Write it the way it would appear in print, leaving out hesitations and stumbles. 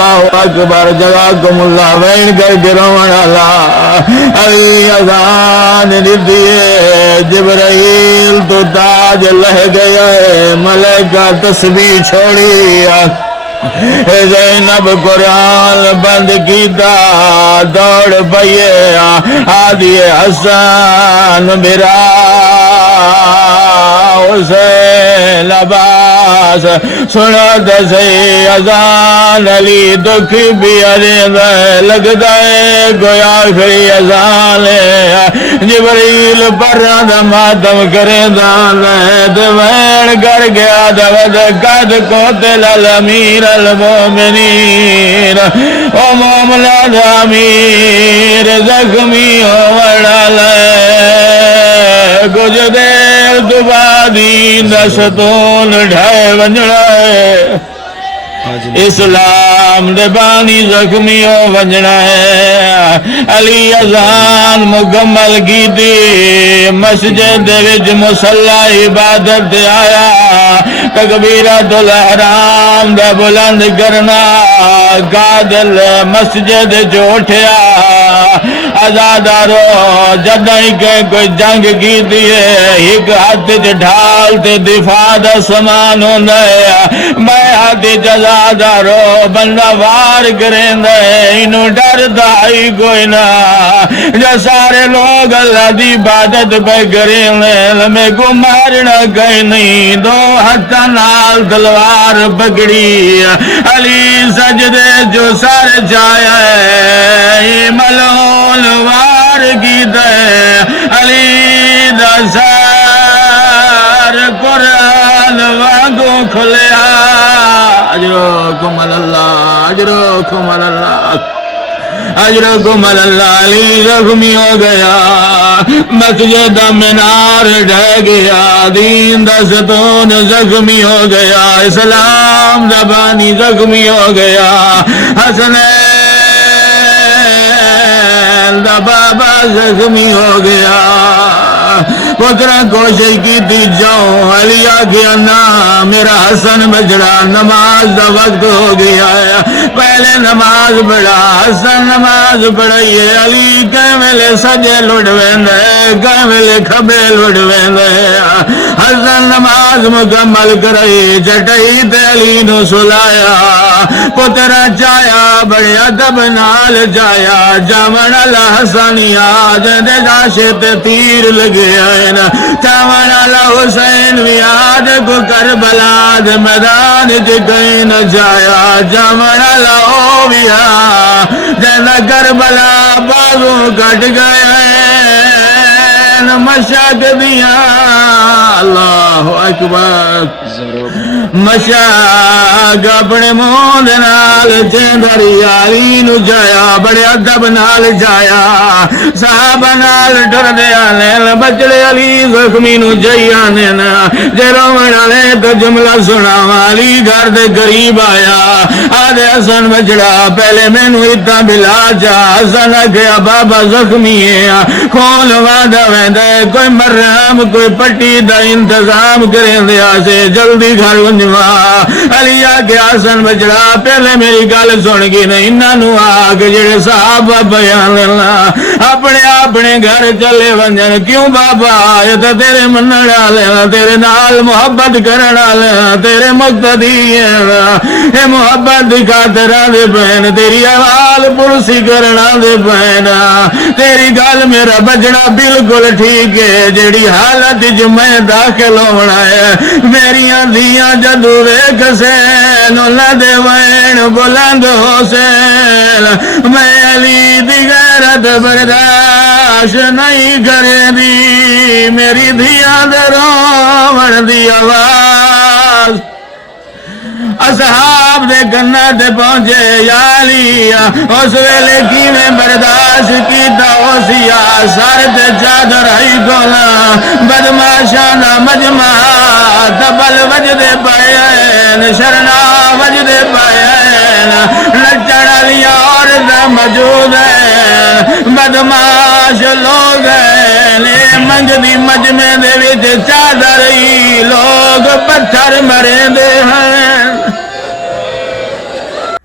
اللہ اکبر جزاکم اللہ وین کر کے روان اللہ علی اذان دیے جبرائیل تو تاج لہ گیا ہے ملائکہ تسبیح چھوڑی زینب قرآن بند کیتا دوڑ پئیے آدھی حسن میرا حسین عباس سنا دسی اذان علی دکھ بھی ارے لگتا ہے کوئی آخری اذان جبریل پر ماتم کرے دان وین کر گیا دود قد قتل الامیر المومنین او مومنان امیر زخمی ہونا لے کچھ دیر تو بعدی دستون ڈھائے ونجڑا ہے اسلام دے بانی زخمی ہو ونجنا ہے علی اذان مکمل کی دی مسجد وچ مصلی عبادت آیا تکبیرۃ الاحرام دا بلند کرنا قادل مسجد جو اٹھیا آزادارو جدائی کہ کوئی جنگ کی دیئے ایک ہاتھ ڈھال تے دفاع دا سامان ہوندہ ہے میں ہاتھ جزادارو بندہ وار کریں دے انہوں ڈر دائی کوئی نہ جو سارے لوگ اللہ دی عبادت پہ کریں دے میں کو مارنا کہیں نہیں دو ہاتھ نال تلوار پکڑی علی سجدے جو سارے جایا ہے ملون وار کی دے علی دا سار قرآن وانگو کھلیا اجرکم اللہ اجرکم اللہ اجرکم اللہ علی زخمی ہو گیا مسجد مینار ڈھہ گیا دین دا ستون زخمی ہو گیا اسلام دا بانی زخمی ہو گیا حسنین دا بابا زخمی ہو گیا پترہ کوشش کی تھی جاؤں علی آگیا نا میرا حسن بجڑا نماز دا وقت ہو گیا ہے پہلے نماز پڑھا حسن نماز پڑھائیے علی کہیں ملے سجے لڑویندے کہیں ملے کھبے لڑویندے حسن نماز مکمل کرائی چٹائی تے علی نو سلایا پترہ چایا بڑی ادب نال جایا جامن اللہ حسنی آج دے گاشے تے تیر لگے آئے چاون علی حسین بھی آج کو کربلا دے میدان کہیں نہ جایا چاون علی او بھی جیسا کربلا بازو کٹ گئے مشاق دیا اللہ اکبر مشاق اپنے منہ دے نال چیندری علی نو جایا بڑے ادب نال جایا صحابہ نال ڈر دیا لیل بچڑے علی زخمی نو جایا نینا جیرو منالے تو جملہ سنا علی گھر دے قریب آیا آدھے حسن بچڑا پہلے میں نو اتنا بلا جا حسن گیا بابا زخمی ہے کھول وعدہ ویندے کوئی مرہم کوئی پٹی دا انتظام کریں دیا سے جلدی گھر ونجوا علی آگے حسن بچڑا پہلے میری گل سن گی نہیں انہوں آگ جڑے صحابہ بیان لینا اپنے گھر چلے ونجن کیوں بابا یہ تو تیرے منڑا لینا تیرے نال محبت کرنا لینا تیرے مقتدی ہے محبت دکھا تیرا دے بہن تیری حوال پرسی کرنا دے بہن تیری گل میرا بچڑا بالکل ٹھیک ہے جیڑی حالت جو میں داخل ہونا ہے میریاں دیاں جدو ویکھ سین اللہ دے وین بلند حسین میں علی دی غیرت برداشت نہیں کرے دی میری دیاں دے رومن دی آواز اصحاب دے گنہ دے پہنچے یا علی اس ویلے کی میں برداشت کیتا اوسیا سر تے چادر ہی کولا بدماشانہ مجمع دبل وجد پائین شرنا وجد پائین نچڑ علی عورت موجود ہیں بدماش لوگ ہیں منگدی مجمع دے وچ چادر ہی لوگ پتھر مرے دے ہیں